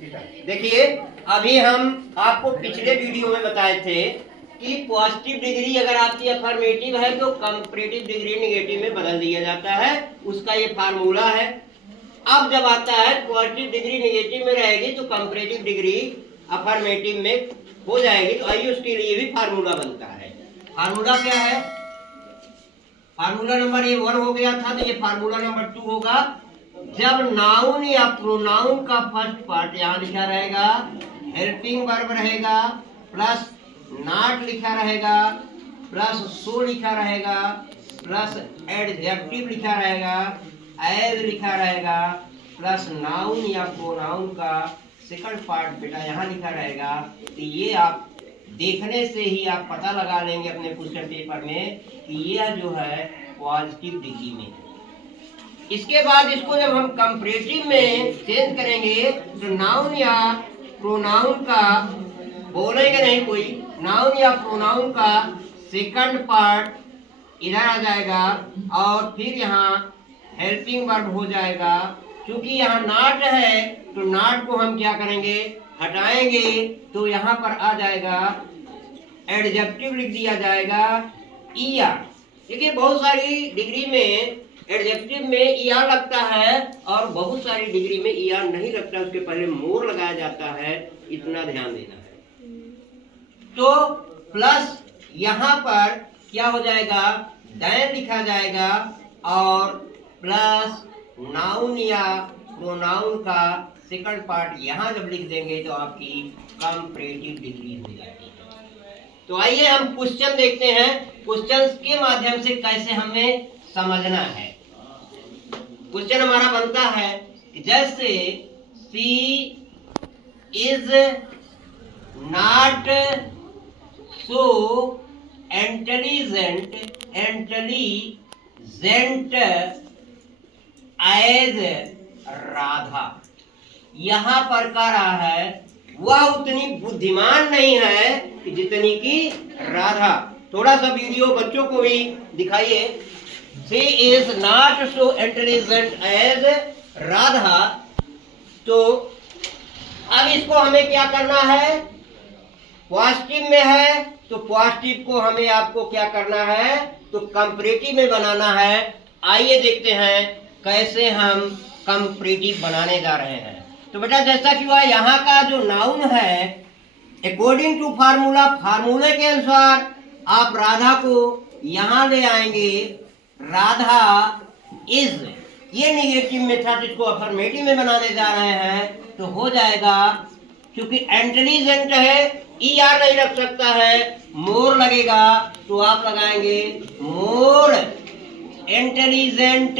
देखिए, अभी हम आपको पिछले वीडियो में बताए थे कि पॉजिटिव डिग्री अगर आपकी अफर्मेटिव है तो कंपैरेटिव डिग्री नेगेटिव में बदल दिया जाता है, उसका ये फार्मूला है। अब जब आता है पॉजिटिव डिग्री नेगेटिव में रहेगी तो कंपैरेटिव डिग्री अफर्मेटिव में हो जाएगी, तो आइए उसके लिए भी फार्मूला बनता है। फार्मूला क्या है? फार्मूला नंबर ये 1 हो गया था, तो ये फार्मूला नंबर 2 होगा। जब नाउन या प्रोनाउन का फर्स्ट पार्ट यहाँ लिखा रहेगा, हेल्पिंग वर्ब रहेगा, प्लस नॉट लिखा रहेगा, प्लस सो लिखा रहेगा, प्लस एडजेक्टिव लिखा रहेगा, एज लिखा रहेगा, प्लस नाउन या प्रोनाउन का सेकंड पार्ट बेटा यहाँ लिखा रहेगा, तो ये आप देखने से ही आप पता लगा लेंगे अपने क्वेश्चन पेपर में कि यह जो है पॉजिटिव डिग्री में है। इसके बाद इसको जब हम कंपैरेटिव में चेंज करेंगे तो नाउन या प्रोनाउन का बोलेंगे नहीं कोई, नाउन या प्रोनाउन का सेकंड पार्ट इधर आ जाएगा और फिर यहाँ हेल्पिंग वर्ब हो जाएगा। क्योंकि यहाँ नॉट है तो नॉट को हम क्या करेंगे, हटाएंगे, तो यहाँ पर आ जाएगा एडजेक्टिव लिख दिया जाएगा ईआर। देखिए, बहुत सारी डिग्री में एडजेक्टिव में ईआर लगता है और बहुत सारी डिग्री में ईआर नहीं लगता, उसके पहले मोर लगाया जाता है, इतना ध्यान देना है। तो प्लस यहाँ पर क्या हो जाएगा, देन लिखा जाएगा और प्लस नाउन या प्रोनाउन का सेकंड पार्ट यहाँ जब लिख देंगे तो आपकी कंपैरेटिव डिग्री हो जाती है। तो आइए हम क्वेश्चन देखते हैं, क्वेश्चन के माध्यम से कैसे हमें समझना है। क्वेश्चन हमारा बनता है कि जैसे she is not so intelligent as Radha. यहाँ पर कह रहा है वह उतनी बुद्धिमान नहीं है कि जितनी की राधा। थोड़ा सा वीडियो बच्चों को भी दिखाइए। She is not so intelligent as Radha. तो अब इसको हमें क्या करना है, पॉजिटिव में है तो पॉजिटिव को हमें आपको क्या करना है, तो कंपैरेटिव में बनाना है। आइए देखते हैं कैसे हम कंपैरेटिव बनाने जा रहे हैं। तो बेटा जैसा कि वह यहाँ का जो नाउन है, अकॉर्डिंग टू फार्मूला, फार्मूले के अनुसार आप राधा को यहाँ ले आएंगे। राधा इज, ये नेगेटिव में था, इसको अफर्मेटिव में बनाने जा रहे हैं तो हो जाएगा, क्योंकि इंटेलिजेंट है ई आर नहीं रख सकता है, मोर लगेगा तो आप लगाएंगे मोर इंटेलिजेंट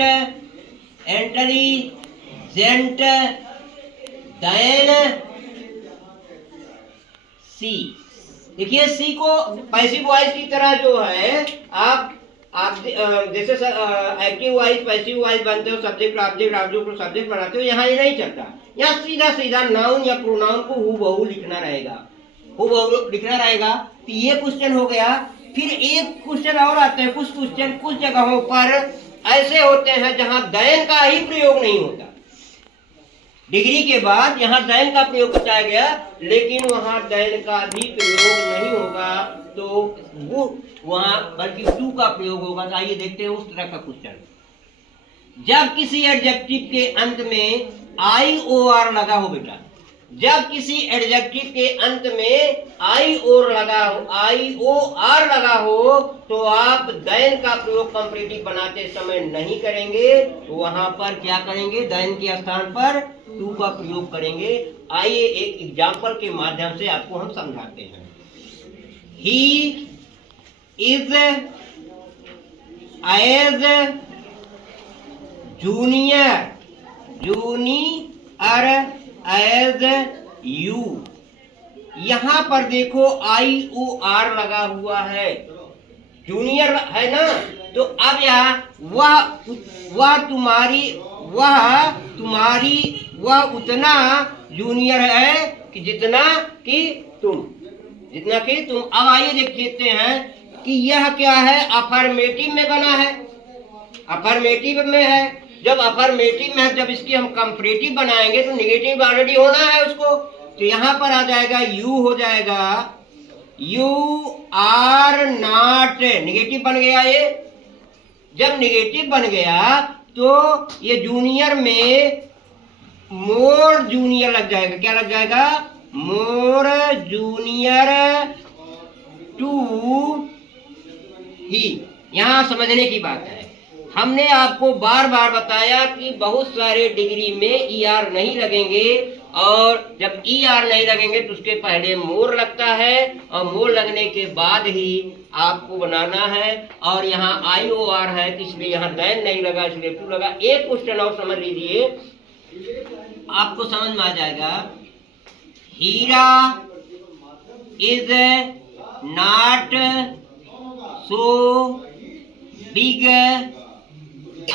देन सी। देखिए सी को पैसिव वॉइस की तरह जो है आप जैसे एक्टिव वॉइस पैसिव वॉइस बनते हो, सब्जेक्ट ऑब्जेक्ट को सब्जेक्ट बनाते हो, यहाँ ये नहीं चलता। यहाँ सीधा सीधा नाउन या प्रोनाउन को हूबहू लिखना रहेगा, हूबहू लिखना रहेगा। तो ये क्वेश्चन हो गया। फिर एक क्वेश्चन और आते हैं, कुछ क्वेश्चन कुछ जगहों पर ऐसे होते हैं जहां देन का ही प्रयोग नहीं होता। डिग्री के बाद यहाँ देन का प्रयोग बताया गया, लेकिन वहां देन का भी प्रयोग नहीं होगा, तो वो वहां बल्कि टू का प्रयोग होगा। तो आइए देखते हैं उस तरह का क्वेश्चन। जब किसी एडजेक्टिव के अंत में आई ओ आर लगा हो बेटा, जब किसी एडजेक्टिव के अंत में आई ओ आर लगा हो तो आप देन का प्रयोग कंपैरेटिव बनाते समय नहीं करेंगे, वहां पर क्या करेंगे, देन के स्थान पर टू का प्रयोग करेंगे। आइए एक एग्जाम्पल के माध्यम से आपको हम समझाते हैं। He is as junior as you. यहां पर देखो आई ओ आर लगा हुआ है, जूनियर है ना, तो अब यहाँ वह तुम्हारी वह उतना जूनियर है कि जितना कि तुम। अब आइए देखते हैं कि यह क्या है, अफर्मेटिव में बना है, अफर्मेटिव में है जब अफर्मेटिव में जब इसकी हम कंपैरेटिव बनाएंगे तो निगेटिव ऑलरेडी होना है उसको, तो यहां पर आ जाएगा यू हो जाएगा यू आर नॉट, निगेटिव बन गया ये। जब निगेटिव बन गया तो ये जूनियर में मोर जूनियर लग जाएगा, क्या लग जाएगा, मोर जूनियर टू ही। यहां समझने की बात है, हमने आपको बार बार बताया कि बहुत सारे डिग्री में ई आर नहीं लगेंगे, और जब ई आर नहीं लगेंगे तो उसके पहले मोर लगता है, और मोर लगने के बाद ही आपको बनाना है। और यहाँ आई ओ आर है इसलिए यहाँ दैन नहीं लगा, इसलिए टू लगा। एक क्वेश्चन और समझ लीजिए, आपको समझ में आ जाएगा। Hira is not so big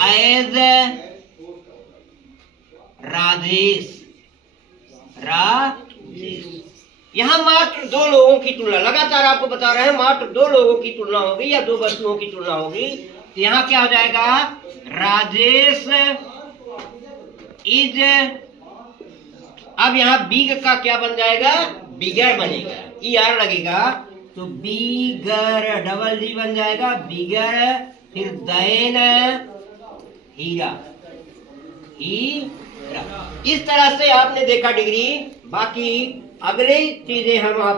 as Rajesh. यहां मात्र दो लोगों की तुलना, लगातार आपको बता रहे हैं, मात्र दो लोगों की तुलना होगी या दो वस्तुओं की तुलना होगी। तो यहां क्या हो जाएगा, राजेश इज, अब यहां बिग का क्या बन जाएगा, बिगर बनेगा, ई आर लगेगा तो बिगर, डबल जी बन जाएगा, बिगर, फिर दैन हीरा, हीरा। इस तरह से आपने देखा डिग्री। बाकी अगली चीजें हम आप